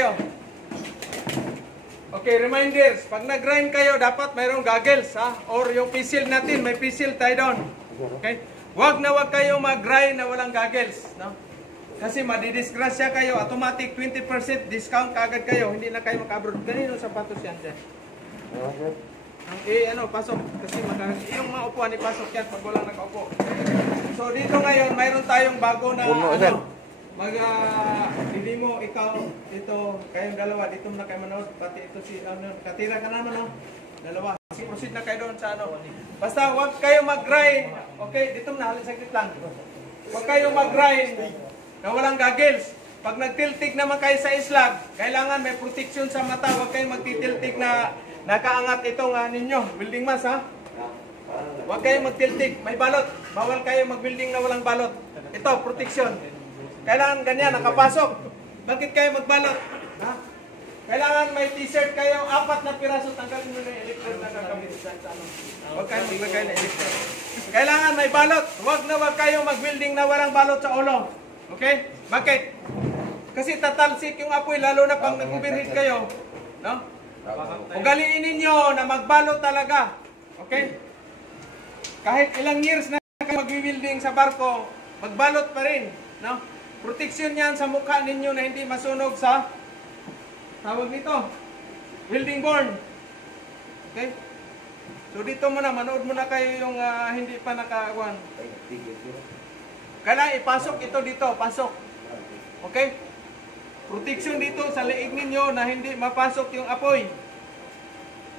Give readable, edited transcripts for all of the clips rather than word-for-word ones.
kayo. Okay, reminders. Pag nag-grind kayo, dapat mayroong goggles, ha? Or yung pisil natin, may pisil tayo doon. Okay? Wag kayo mag-grind na walang goggles, no? Kasi madidisgrasya kayo, automatic 20% discount kaagad kayo, hindi na kayo makabrod. Ganito sapatos yan dyan. Pasok. Kasi yung mga upuan, ipasok yan pag walang nakaupo. So dito ngayon, mayroon tayong bago na, hindi mo, ikaw, dito, kayong dalawa, dito na kayo manood, pati ito si, katira ka naman, no? Dalawa. Proceed na kayo doon sa Basta, huwag kayo mag-grind. Okay, dito na, halin saglit lang. Huwag kayo mag-grind na walang goggles. Pag nagtiltig naman kayo sa islag, kailangan may protection sa mata. Huwag kayo magtitiltig na nakaangat itong ninyo. Building mask, ha? Huwag kayo magtiltig. May balot. Bawal kayo mag-building na walang balot. Ito, protection. Kailangan ganyan, nakapasok. Bakit kayo magbalot? Ha? Kailangan may t-shirt kayo, 4 na piraso. Tanggalin mo na yung electrode na gagamit. Huwag kayo maglagay na electrode. Kailangan may balot. Huwag kayo mag-building na walang balot sa ulo. Okay? Bakit? Kasi tatalsik yung apoy, lalo na pag nag-overheat kayo. No? Ugaliin ninyo na magbalot talaga. Okay? Kahit ilang years na kayo mag-building sa barko, magbalot pa rin. No? Protection yan sa mukha ninyo na hindi masunog sa tawag nito, welding board. Okay? So dito muna, manood muna kayo yung hindi pa nakakuan. Kailangan ipasok ito dito, pasok. Okay? Protection dito sa liig ninyo na hindi mapasok yung apoy.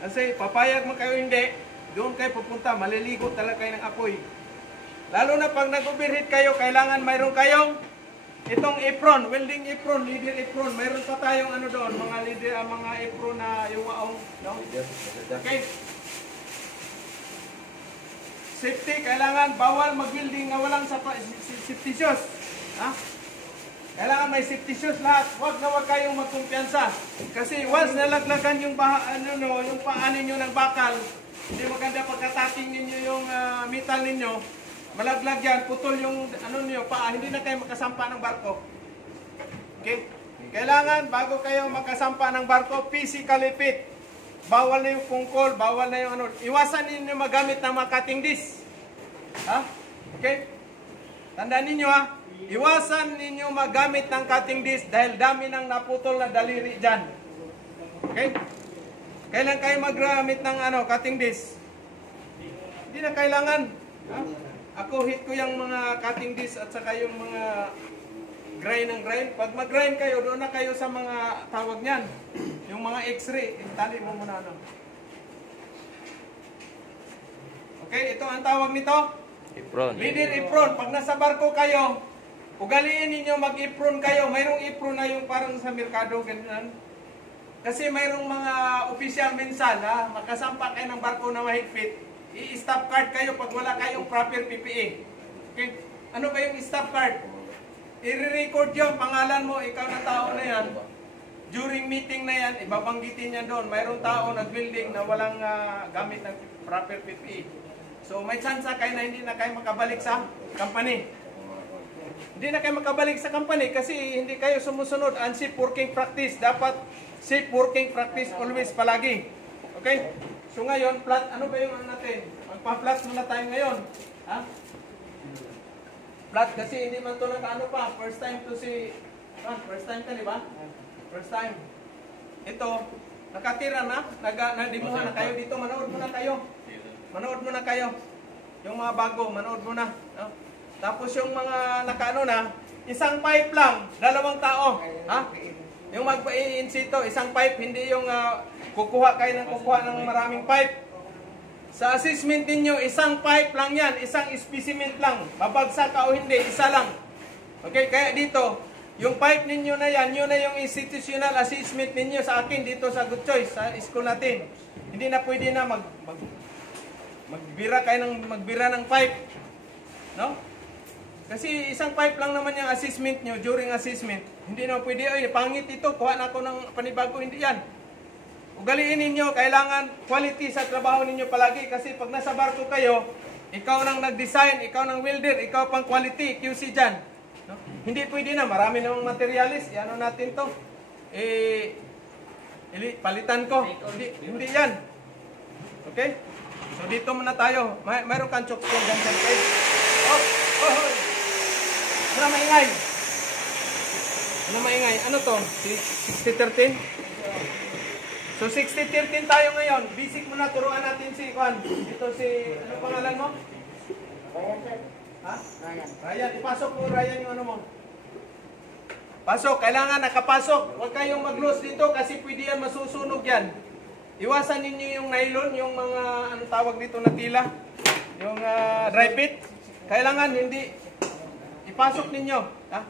Kasi papayag mo kayo hindi, doon kayo pupunta, maliligo talaga kayo ng apoy. Lalo na pag nag-overheat kayo, kailangan mayroon kayong itong apron, welding apron, leader apron. Mayroon pa tayong doon, mga leader, mga apron na yung waong. No? Okay? Safety, kailangan bawal mag-welding na walang safety shoes. Ha? Kailangan may safety shoes lahat. Huwag kayong magkumpiyansa. Kasi once nalaglagan yung yung paa ninyo ng bakal, hindi maganda pagkatating ninyo yung metal ninyo, malaglag yan, putol yung niyo, paa, hindi na kayo makasampa ng barko. Okay? Kailangan, bago kayo makasampa ng barko, physically fit. Bawal na yung pungkol, bawal na yung Iwasan ninyo magamit ng mga cutting disc. Ha? Okay? Tandaan ninyo, ha? Iwasan ninyo magamit ng cutting disc dahil dami ng naputol na daliri dyan. Okay? Kailan kayo magamit ng cutting disc? Hindi na kailangan. Ha? Ako hit ko yung mga cutting disc at saka yung mga grind ng grind. Pag mag-grind kayo, doon na kayo sa mga tawag niyan. Yung mga x-ray. Tali mo muna Okay, ito ang tawag nito. Apron. Leader apron. Pag nasa barko kayo, ugaliin ninyo mag-apron kayo. Mayroong apron na yung parang sa merkado, ganyan. Kasi mayroong mga official minsan, makasampa kayo ng barko na mahigpit. I-stop card kayo pag wala kayong proper PPE. Okay? Ano ba yung stop card? I-record yung pangalan mo, ikaw na tao na yan. During meeting na yan, ibabanggitin yan doon. Mayroong tao nag-building na walang gamit ng proper PPE. So may chance kayo na hindi na kayo makabalik sa company. Hindi na kayo makabalik sa company kasi hindi kayo sumusunod. Unsafe working practice. Dapat safe working practice always palagi. Okay? So ngayon, flat, ano ba yung natin? Magpa-flat muna tayo ngayon. Ha? Flat kasi hindi man ito pa. First time to see. First time ka, di ba? First time. Ito, nakatira na. Nadimuhan na kayo dito. Manood muna kayo. Manood muna kayo. Yung mga bago, manood muna. No? Tapos yung mga na, isang pipe lang, 2 tao. Ha? Yung mag-i-insito, isang pipe, hindi yung kukuha ng maraming pipe. Sa assessment ninyo, isang pipe lang yan, isang specimen lang. Babagsak ka o hindi, isa lang. Okay, kaya dito, yung pipe ninyo na yan, yun na yung institutional assessment ninyo sa akin dito sa Good Choice, sa school natin. Hindi na pwede na magbira ng pipe. No? Kasi isang pipe lang naman yung assessment nyo during assessment. Hindi na pwede, ay pangit ito, kuha na ako ng panibago, hindi yan. Ugaliin ninyo, kailangan quality sa trabaho ninyo palagi kasi pag nasa barko kayo, ikaw nang nag-design, ikaw nang welder, ikaw pang quality, QC dyan. No? Hindi pwede na, marami namang materialis, ano natin to. palitan ko. Hindi yan. Okay? So dito muna tayo. Mayroon kang chokes ko dyan dyan. Okay? Oh. Ano maingay? Ano maingay? Ano to? 60-13? So 60-13 tayo ngayon. Basic muna, turuan natin si Juan. Ito si, ano pangalan mo? Ryan, sir. Ha? Ryan. Ryan, ipasok mo Ryan yung ano mo. Pasok, kailangan nakapasok. Huwag kayong mag-loose dito kasi pwede yan masusunog yan. Iwasan ninyo yung nylon, yung mga, ano tawag dito na tila. Yung dry fit. Kailangan hindi. Ipasok ninyo. Ha?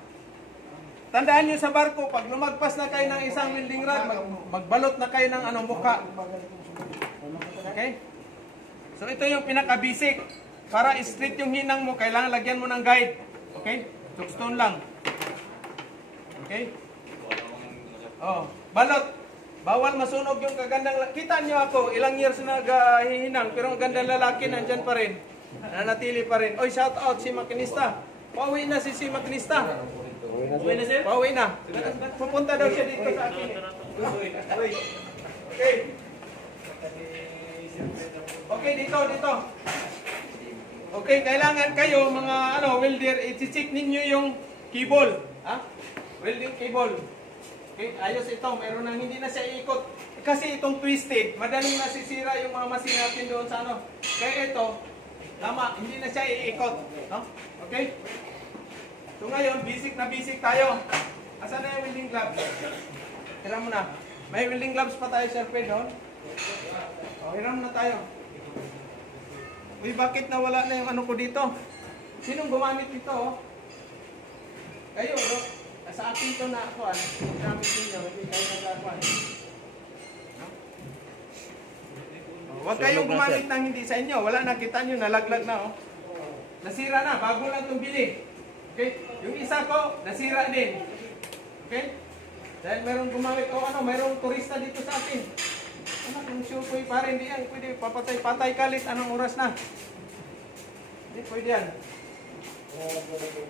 Tandaan nyo sa barko, pag lumagpas na kayo ng isang welding rod, magbalot na kayo ng mukha. Okay? So ito yung pinaka-basic. Para straight yung hinang mo, kailangan lagyan mo ng guide. Okay? Chokestone lang. Okay? Oh, balot. Bawal masunog yung kagandang kita nyo ako, ilang years na naghihinang, pero ang gandang lalaki nandyan pa rin. Nanatili pa rin. Oy, shout out si makinista. Pauwi na si makinista. Pauwi na siya? Pauwi na. Pupunta daw siya dito sa akin. Okay. Okay, dito. Okay, kailangan kayo mga welder, i-check ninyo yung cable. Ha? Welding cable. Okay, ayos ito. Meron nang hindi na siya iikot. Kasi itong twisted, madaling nasisira yung mga machine natin doon sa Kaya ito, tama, hindi na siya iikot. No? Okay? So ngayon, basic na basic tayo. Asan na yung welding gloves? Hiram mo na. May welding gloves pa tayo, Sir Fred, doon? Hiram na tayo. Uy, bakit nawala na yung ano ko dito? Sinong gumamit dito? Kayo, no? Sa akin ito na ako, gamit ninyo, hindi kayo naglakuan. Huwag kayong gumamit ng hindi sa inyo. Wala na, kita nyo, nalaglag na. Nasira na, bago lang itong bili. Okay? Yung isa ko, nasira din. Okay? Dahil merong gumamit, merong turista dito sa atin. Kung sure po pare, hindi yan. Pwede papatay kalit. Anong oras na? Hindi pwede yan.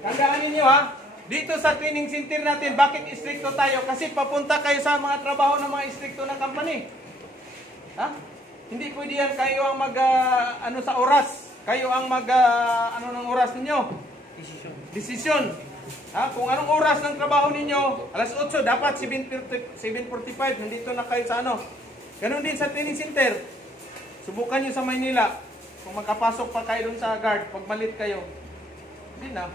Tandaan ninyo dito sa training center natin, bakit istrikto tayo? Kasi papunta kayo sa mga trabaho ng mga istrikto na company. Ha? Hindi pwede yan kayo ang sa oras. Kayo ang ng oras ninyo. Desisyon. Ha? Kung anong oras ng trabaho ninyo, alas 8, dapat 7:45, nandito na kayo sa Ganon din sa training center. Subukan nyo sa Maynila. Kung magkapasok pa kayo dun sa guard, pag malit kayo, hindi na.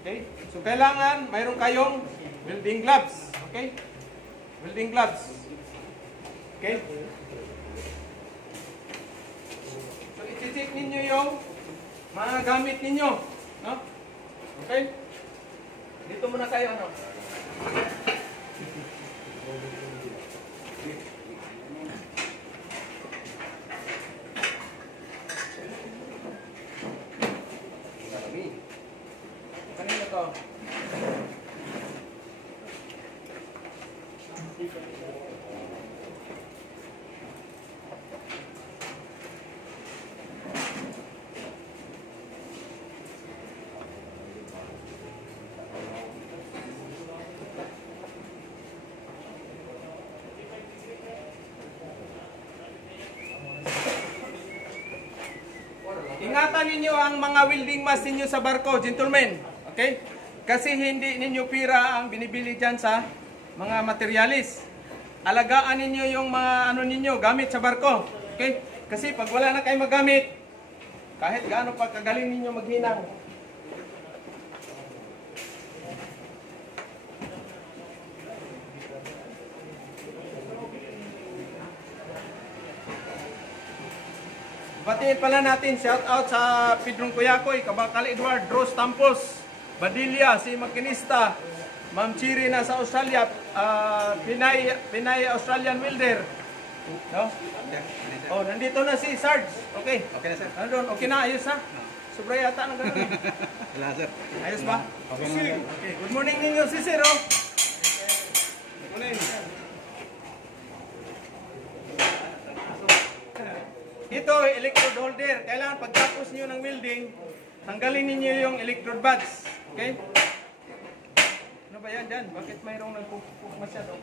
Okay? So, kailangan mayroon kayong welding gloves. Okay? Welding gloves. Okay? So, iti-check ninyo yung mga gamit ninyo. No? Okay? Dito muna kayo, Kanina to. Ingatan ninyo ang mga welding mask ninyo sa barko, gentlemen. Okay? Kasi hindi ninyo pira ang binibili dyan sa mga materialis. Alagaan ninyo yung mga ninyo, gamit sa barko. Okay? Kasi pag wala na kayo magamit, kahit gaano pa kagaling ninyo maghinang, batiin pala natin, shout out sa Pedrong Kuyakoy, Kabakal Edward, Rose Tampos, Badilla, si makinista, Ma'am Chiri na sa Australia, Pinay Australian Welder. No? Oh, nandito na si Sarge. Okay. Okay na, sir. Ano doon? Okay na, ayos ha? Sobra yata ng gano'n. Wala, sir. Ayos ba? Okay na, sir. Okay. Good morning ninyo, si Sir. Good morning. Ito, electrode holder. Kailangan pagtapos niyo ng welding, tanggalin niyo yung electrode buds. Okay? Ano ba ba yan dyan? Bakit mayroong nagpupuk masyado?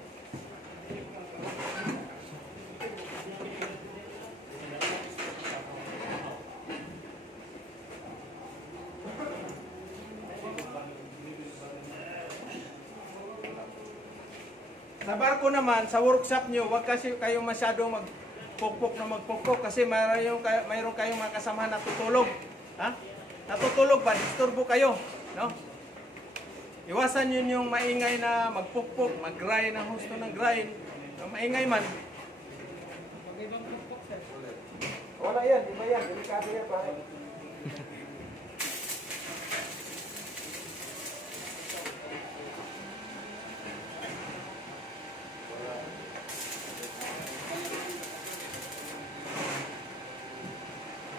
Sa barko naman, sa workshop nyo, wag kasi kayong masyadong magpukpok kasi mayroon kayong mga kasamahan na tutulog. Ha? Natutulog ba? Disturbo kayo. No? Iwasan yun yung maingay na magpukpok, mag-grind ang husto ng grind. Ang maingay man. Wala yan, di ba yan? Delikado yan ba?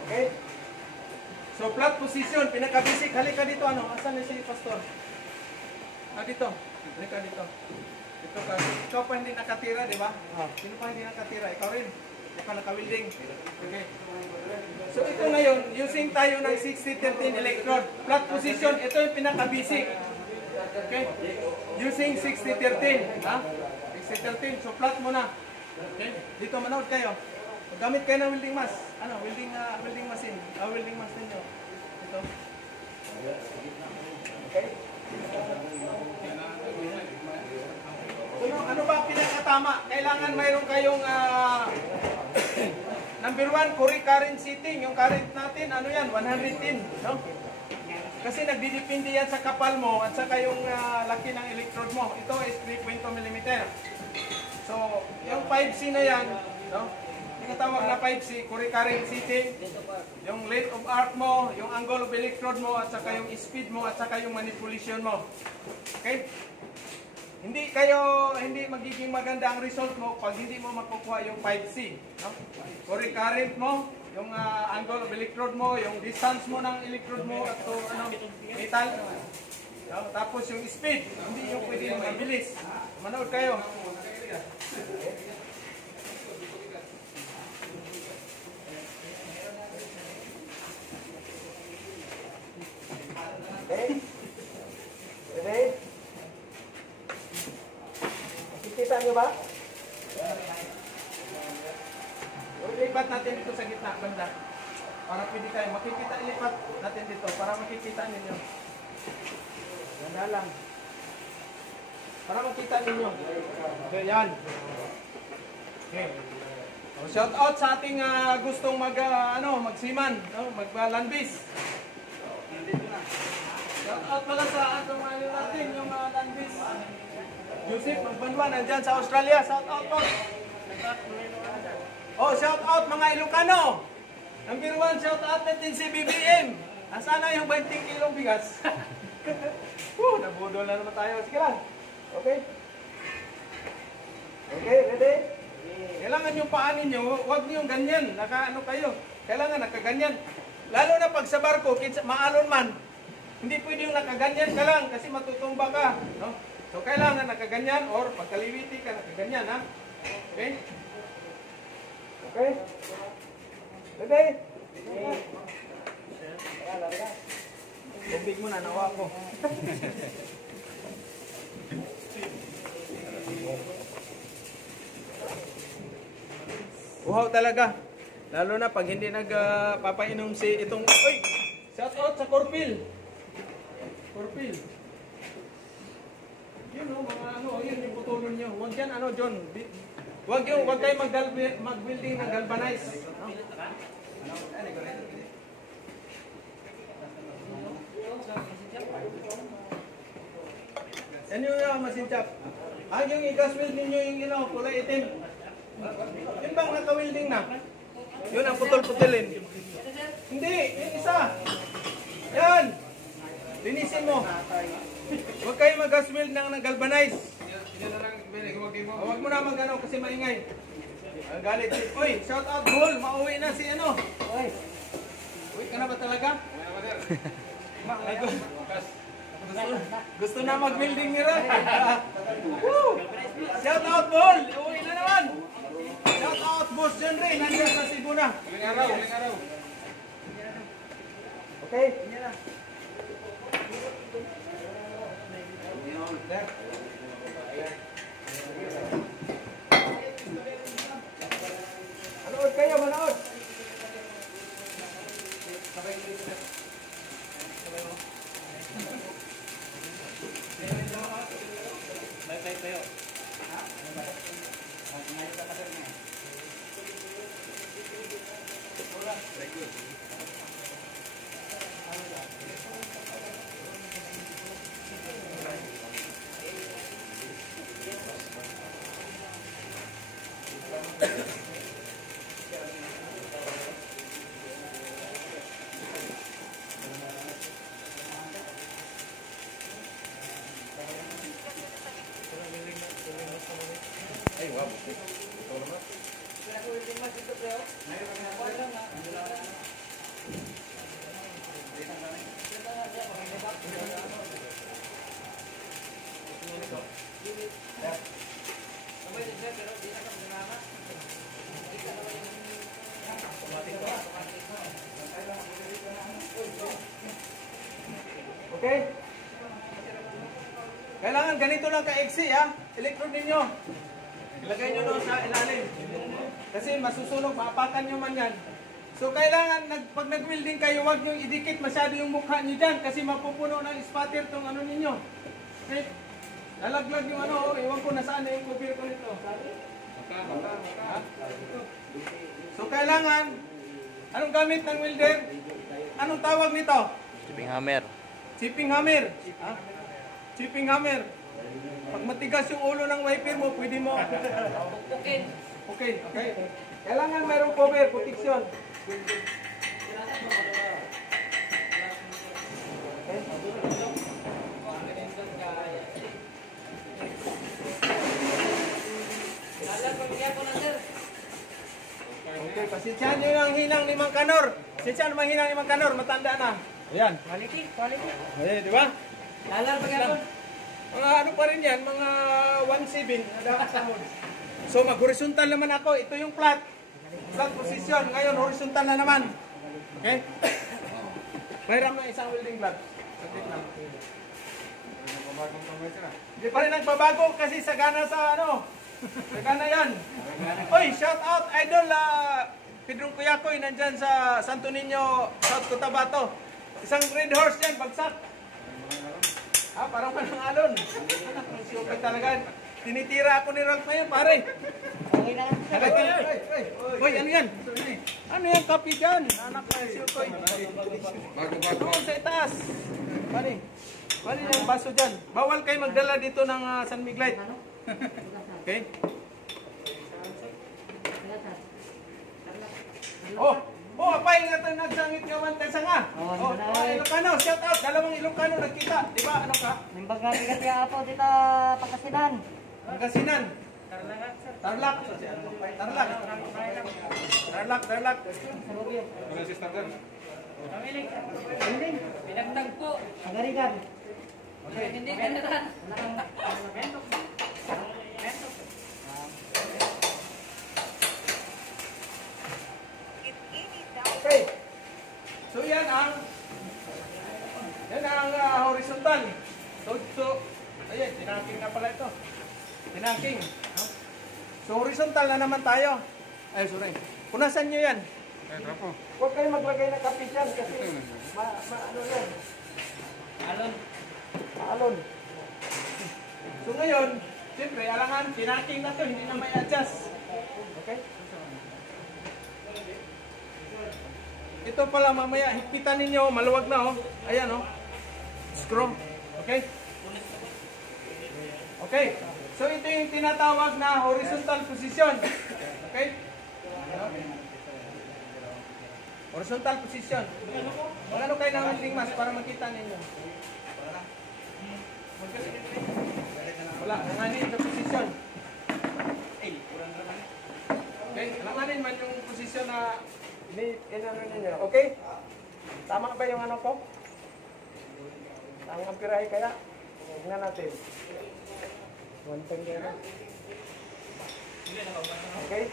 Okay? So, flat position, pinaka-basic. Halika dito, ano? Asan na si Pastor? Dito. Halika dito. Dito ka. Ikaw pa hindi nakatira, di ba? Sino pa hindi nakatira? Ikaw rin. Ikaw pa naka-welding. Okay. So, ito ngayon, using tayo ng 60-13 electrode. Flat position, ito yung pinaka-basic. Okay? Using 60-13. Ha? 60-13. So, flat muna. Okay? Dito, manood kayo. Gamit kayo ng welding mask. Ano? Welding machine. Welding machine nyo. Ito. Okay? So, ano ba pinakatama? Kailangan mayroon kayong number 1, current setting. Yung current natin, ano yan? 110. No? Kasi nagdidepende yan sa kapal mo at saka yung laki ng electrode mo. Ito is 3.2 mm. So, yung 5C na yan, no? Tinatawag na 5C, current setting, yung length of arc mo, yung angle of electrode mo, at saka yung speed mo, at saka yung manipulation mo. Okay? Hindi magiging maganda ang result mo pag hindi mo makukuha yung 5C. No? Current mo, yung angle of electrode mo, yung distance mo ng electrode mo at to, metal. No? Tapos yung speed, hindi yung pwede mabilis. Manood kayo. Okay? Ready? Makikita nyo ba? Ilipat natin dito sa gitna, banda. Para pwede tayo. Makikita, ilipat natin dito para makikita ninyo. Ganda lang. Para makita ninyo. Okay, yan. Okay. So, shout out sa ating gustong magsiman, no? Maglandbis. Shout out pala sa atong natin, yung landbis. Joseph Magbanwa, nandyan sa Australia. Shout out po. Oh, shout out mga Ilocano. Number 1, shout out natin si BBM. Nasaan yung 20 kilong bigas? Nabudol na naman tayo. Sige lang. Okay? Okay, ready? Kailangan yung paa ninyo, huwag nyo ganyan. Naka-ano kayo. Kailangan nakaganyan. Lalo na pag sa barko, maalon man. Hindi pwede yung nakaganyan ka lang kasi matutumba ka. No? So, kailangan nakaganyan or pagkaliwiti ka, nakaganyan. Ha? Okay? Okay? Okay? Tubig mo na, nawa ko. Uhaw talaga. Lalo na pag hindi nagpapainom si itong... Uy! Shout out sa Corpil. Corpil. Yun o, mga yun yung putulon nyo. Huwag yan, John. Huwag kayo mag-building ng galvanize. Yan yung masinchap. Yung i-gas-weld ninyo yung kulay itim. Yun bang naka-welding na? Yun ang putol-putulin. Hindi, yung isa. Yan. Linisin mo. Huwag kayo mag-gas-weld ng galvanize. Huwag mo na mag-ano kasi maingay. Ang galit. Uy, shout out Bull. Mauwi na si Uwi ka na ba talaga? Gusto na mag-welding nila. Shout out Bull. Uwi na naman. Shout out Boss John Ray. Nandiyan sa Cebu na. Huling araw. Okay. There. Manood kayo, manood. Ay, wow. Ito naman. Okay? Kailangan ganito lang ka-exe, ha? Electrode ninyo. Ilagay nyo doon sa ilalim. Kasi masusunog, maapakan nyo man yan. So kailangan, pag nag-welding kayo, huwag nyo idikit masyado yung mukha nyo dyan kasi mapupuno ng spatter tong ano ninyo. Okay? Nalaglag yung ano, iwan ko nasaan na yung cover ko nito. Ha? So kailangan, anong gamit ng welder? Anong tawag nito? Chipping hammer. Chipping hammer. Ha? Chipping hammer. Pag matigas yung ulo ng wiper mo, pwede mo. Okay. Okay. Okay. Kailangan mayroong cover, protection. Okay, pasensyahan nyo yung hinang ni Mang Kanor. Pasensyahan yung hinang ni Mang Kanor, matanda na. Ayan. Quality, quality. Ayan, di ba? Lalar pa gano'n. Mga ano pa rin yan, mga 1.7 na sahod. So mag-horizontal naman ako. Ito yung flat. Flat position. Ngayon, horizontal na naman. Okay? Mayroon na isang welding glove. Saglit lang. Hindi pa rin nagbabago kasi sagana sa ano. Sagana yan. Oy, shout out idol Pedro Cuyacoy nandyan sa Santo Niño, South Cotabato. Isang red horse yan, bagsak. Parang walang alon. Siyempre talaga. Tinitira ako ni Ralph ngayon, pare. Okay na. Hoy, ano yan? Ano yan, kapi dyan? Anak na si Utoy. Doon sa itaas. Pare, pare yung baso dyan. Bawal kayo magdala dito ng San Miguelite. Okay? Oh, apay nga tayo nagsangit nga man tayo sanga. Ilocano, shout out. Dalawang Ilocano nagkita. Di ba? Ano ka? Nimbag nga tigat kaya po dito Pagkasinan. Pagkasinan. Tarlac. Tarlac. Pinagtagpo. Agarigan. Hindi ka na. Okay. So yan ang horizontal. So ayan, tinangking na pala ito. Tinangking. So horizontal na naman tayo. Ay, sorry. Punasan nyo yan. Huwag kayo maglagay ng kapit yan kasi ano yan. Alon. So ngayon, siyempre, alangan, tinangking na to, hindi na may adjust. Okay? Ito pala mamaya, higpitan ninyo, maluwag na oh. Ayan oh. Screw. Okay? Okay. So ito yung tinatawag na horizontal position. Okay? Horizontal position. Magano kayo ng welding mask para makita ninyo? Wala, langanin sa position. Okay? Langanin man yung position na inano ninyo. Okay? Tama ba yung ano ko? Ang ampirahe kaya? Tignan natin. 110 kaya. Okay?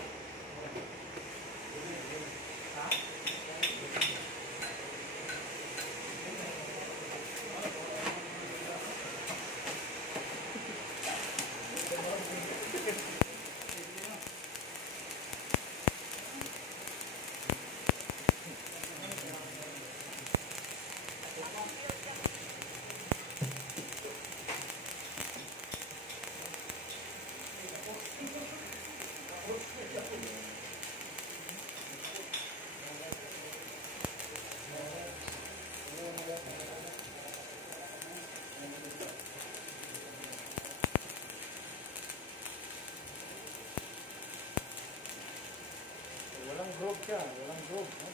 groove siya. Walang groove. No?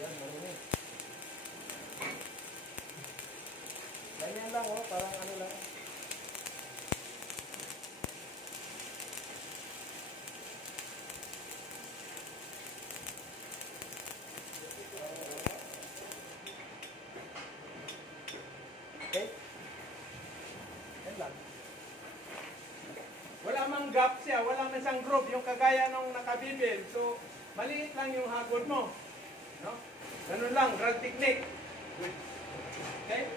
Yan, marunong. Ganyan lang, oh. Parang ano lang. Okay? Yan lang. Wala mang gap siya, walang isang groove, yung kagaya nung nakabibil. So, maliit lang yung hagod mo. No? Ganun lang, drag technique. Okay?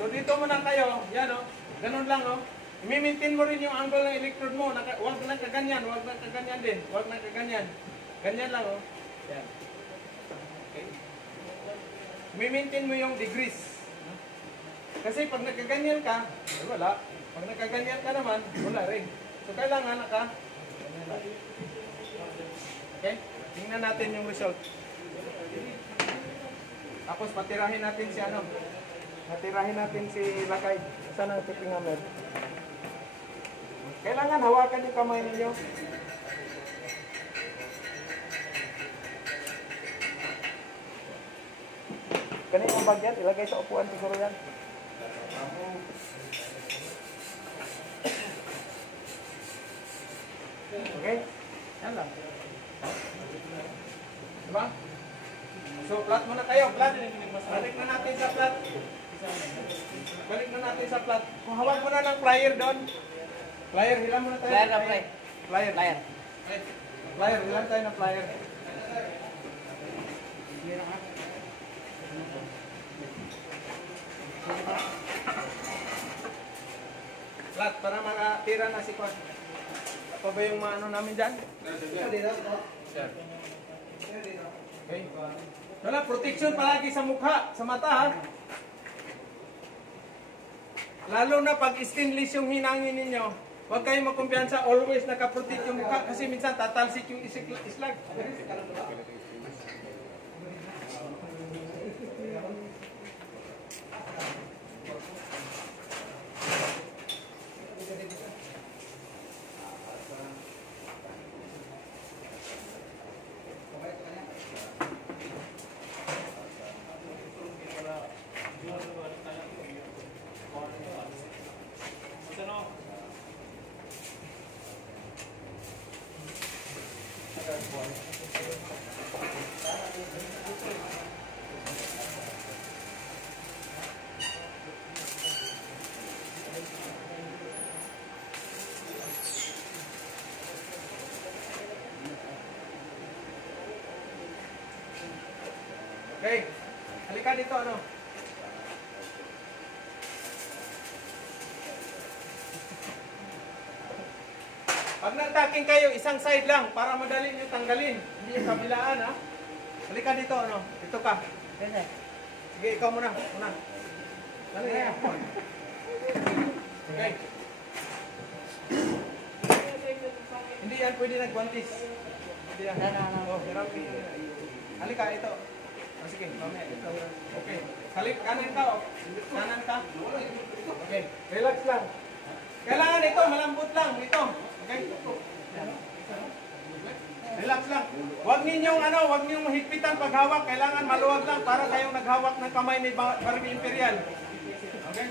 So, dito muna kayo, yan o, ganun lang o. I-maintain mo rin yung angle ng electrode mo. Huwag na kaganyan, huwag na kaganyan din. Huwag na kaganyan. Ganyan lang o. Yan. Okay? I-maintain mo yung degrees. Kasi pag nagkaganyan ka, eh wala. Pag nagkaganyan ka naman, wala rin. So, kailangan naka. Okay? Tingnan natin yung result. Tapos patirahin natin si ano. Patirahin natin si Lakay. Saan ang tipping hammer? Kailangan hawakan yung kamay ninyo. Kanina yung bag yan, ilagay sa upuan siguro yan. Okay? Yan lang. Diba? So, flat muna tayo. Flat. Balik na natin sa flat. Balik na natin sa flat. Kung hawak mo na ng plier doon. Plier, hilang muna tayo. Plier na plier. Plier. Plier. Plier, hilang tayo ng plier. Flat, para makatira na si Kwan. Apa ba yung maano namin dyan? Sir. Okay. Wala, protection palagi sa mukha, sa mata ha. Lalo na pag stainless yung hinangin ninyo, huwag kayong magkumpiyansa, always nakaprotect yung mukha kasi minsan tatalsik yung islag. Okay, halika dito ano. Pag nag-tacking kayo, isang side lang para madali nyo tanggalin. Hindi yung kabilaan ha. Halika dito ano. Dito ka. Sige, ikaw muna. Halika. Okay. Hindi yan pwede nagwantis. Hindi yan. Oh, hirap. Halika, ito. Oh, sige, mamaya. Ito. Okay. Halik, kanan ka. Oh. Kanan ka. Okay. Relax lang. Kailangan ito, malambot lang. Ito. Okay? Relax lang. Huwag ninyong mahigpitan paghawak. Kailangan maluwag lang para kayong naghawak ng kamay ni Barbie Imperial. Okay?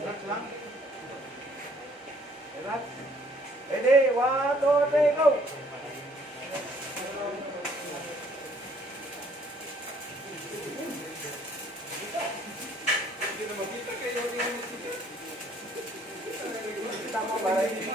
Relax lang. Relax. Ready? 1, 2, 3, go! Hindi na makita kayo yung tama para ini.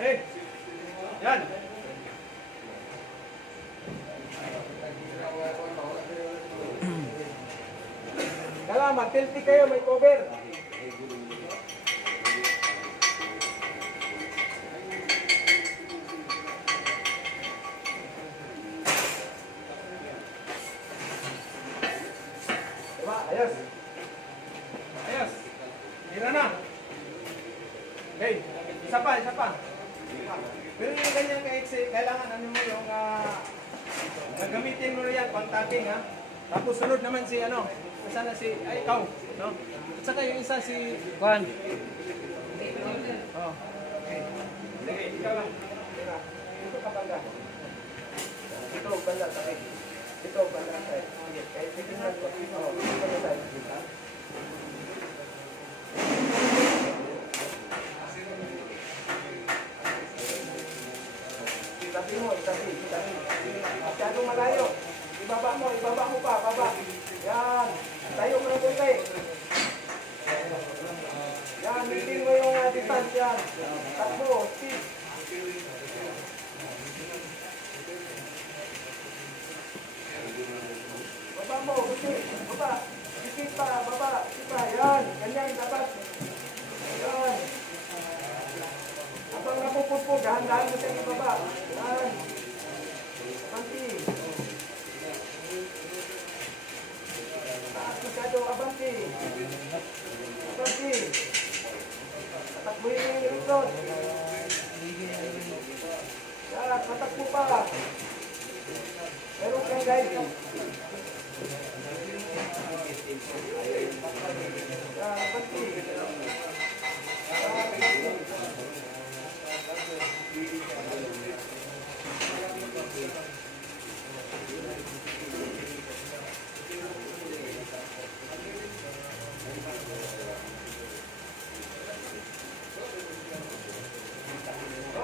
Eh, yan. Kala, mag-tilti kayo, may cover. Diba? Ayos. Ayos. Tira na. Okay. Isa pa, isa pa. Pero yung ganyan ka-exit, kailangan ano mo yung gagamitin mo na yan, pang-tapping ha. Tapos sunod naman si ano, sana si, ay ikaw, no? At saka yung isa si Juan. Oh. Okay. Sige, ikaw lang. Tira. Dito ka banda. Dito, banda, tayo. Dito, banda, tayo. Sige, kahit titignan ko. Oh, dito tayo. Itabi mo, itabi. Masyadong malayo. Ibaba mo pa, baba. Yan. Tayo mo ng kunti. Yan, maintain mo yung distance yan. Takbo, speed. Baba mo, kunti. Baba. Speed pa, baba. Speed pa. Yan, ganyan, dapat. Yan. Habang napupupog, dahan-dahan mo siyang ibaba. Yan. Abanti. Taas masyado, abanti. Abanti. Tatakbuhin mo yung irikson. Yan, patakbo pa. Meron kang guide. Yan, abanti.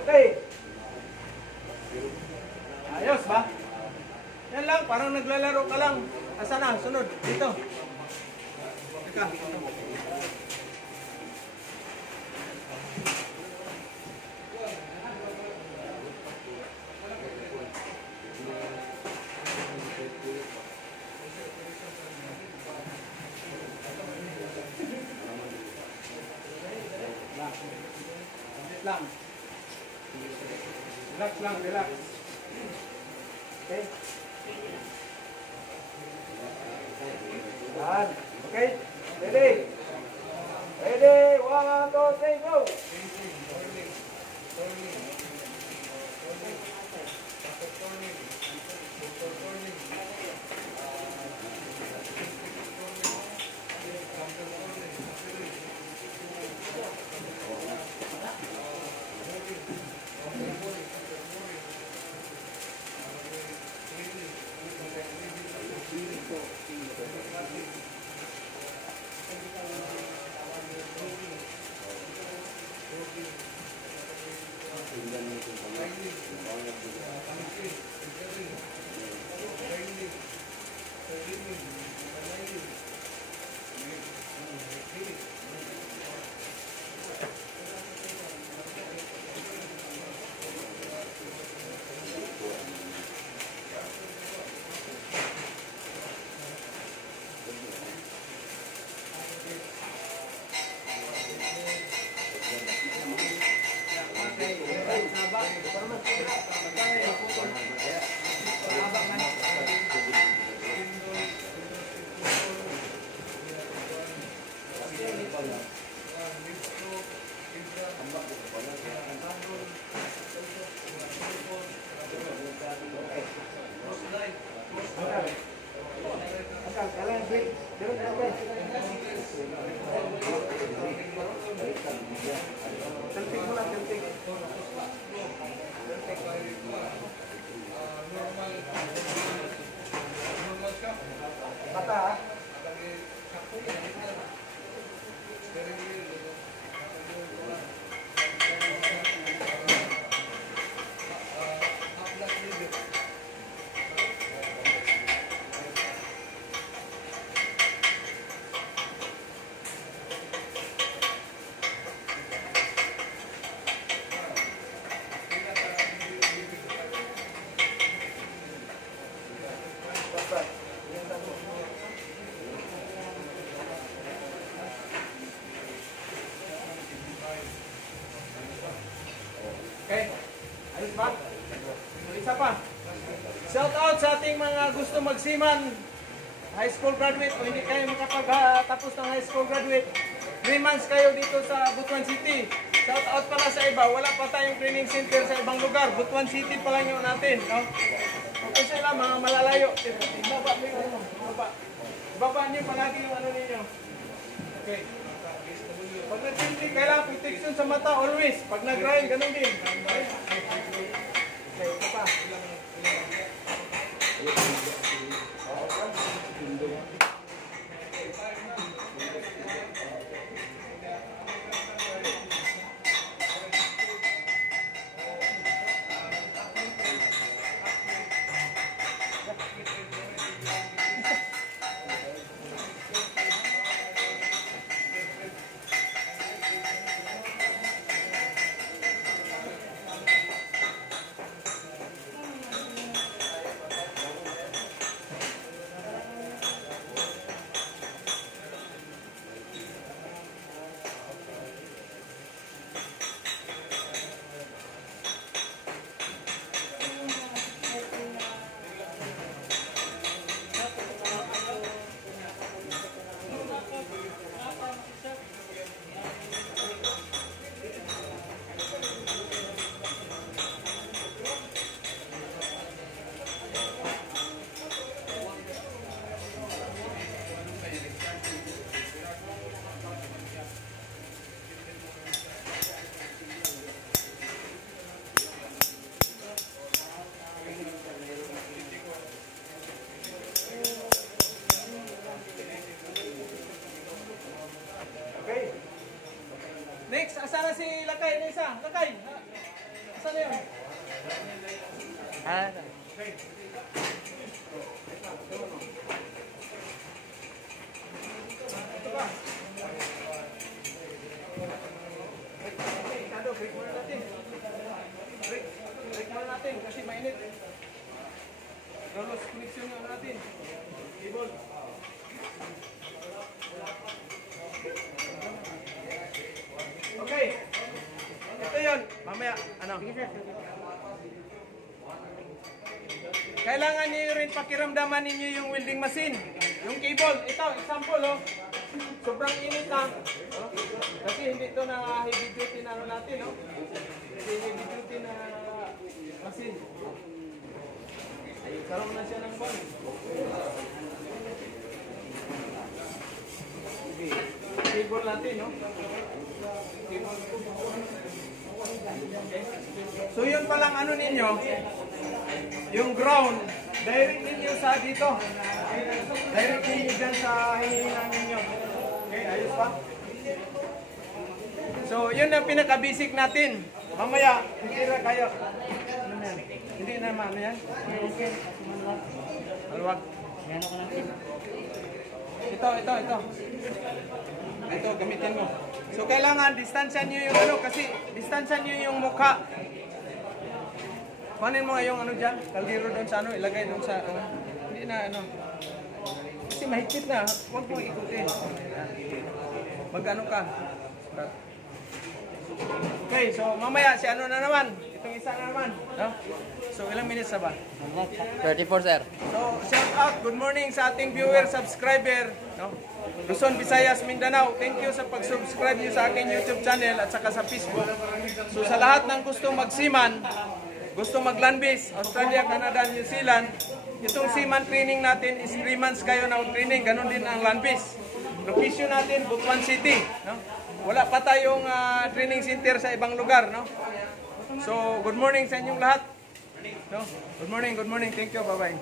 Okay. Ayos ba? Yan lang, parang naglalaro ka lang. Asa na? Sunod. Dito. Teka. Lang. Relax lang, relax. Okay? Yan. Okay? Ready? Ready? 1, 2, 3, go! ba? Isa pa. Shout out sa ating mga gusto magsiman, high school graduate o hindi kayo makapagtapos ng high school graduate. 3 months kayo dito sa Butuan City. Shout out pala sa iba, wala pa tayong training center sa ibang lugar. Butuan City pa lang yun natin. No? Okay sila, mga malalayo. Ibaba mo yung ano. Ibaba niyo palagi yung ano ninyo. Okay. Pag nag-tintling, kailangan protection sa mata always. Pag nag-grind, ganun din. Okay, ito pa. Next, asa na si Lakay? Na isa. Lakay. Asa na yun? Okay. Ito ba? Okay, Kado, break muna natin. Break muna natin kasi mainit. Rolos connection na natin. Cable. Okay. Ito yun. Mamaya, ano? Kailangan niyo rin pakiramdaman ninyo yung welding machine. Yung cable. Ito, example, oh. Sobrang init na. Oh. Kasi hindi ito na heavy duty na ano natin, oh. Hindi heavy duty na machine. Karoon na siya ng bang. Okay. Cable natin, no? So yun palang ano ninyo, yung ground, direct ninyo sa dito. Direct ninyo dyan sa hinihinang ninyo. Okay, ayos pa? So yun ang pinaka-basic natin. Mamaya, titira kayo. Ano yan? Hindi naman, ano yan? Maluwag. Ito. Ito, gamitin mo. So, kailangan distansyan nyo yung ano, kasi distansyan nyo yung mukha. Panin mo nga yung ano dyan, kaldero doon sa ano, ilagay doon sa, hindi na ano. Kasi mahigpit na, huwag mo ikutin. Mag-ano ka. Okay, so mamaya si ano na naman, itong isa na naman. No? So, ilang minutes na ba? 34, sir. So, shout out, good morning sa ating viewer, subscriber, no? Luzon, Visayas, Mindanao. Thank you sa pag-subscribe niyo sa aking YouTube channel at saka sa Facebook. So, sa lahat ng gustong magsiman, gustong mag-landbase, Australia, Canada, New Zealand, itong seaman training natin is 3 months kayo na training, ganun din ang landbase. Location natin, Butuan City, no? Wala pa tayong training center sa ibang lugar, no? So, good morning sa inyong lahat. No? Good morning. Thank you. Bye-bye.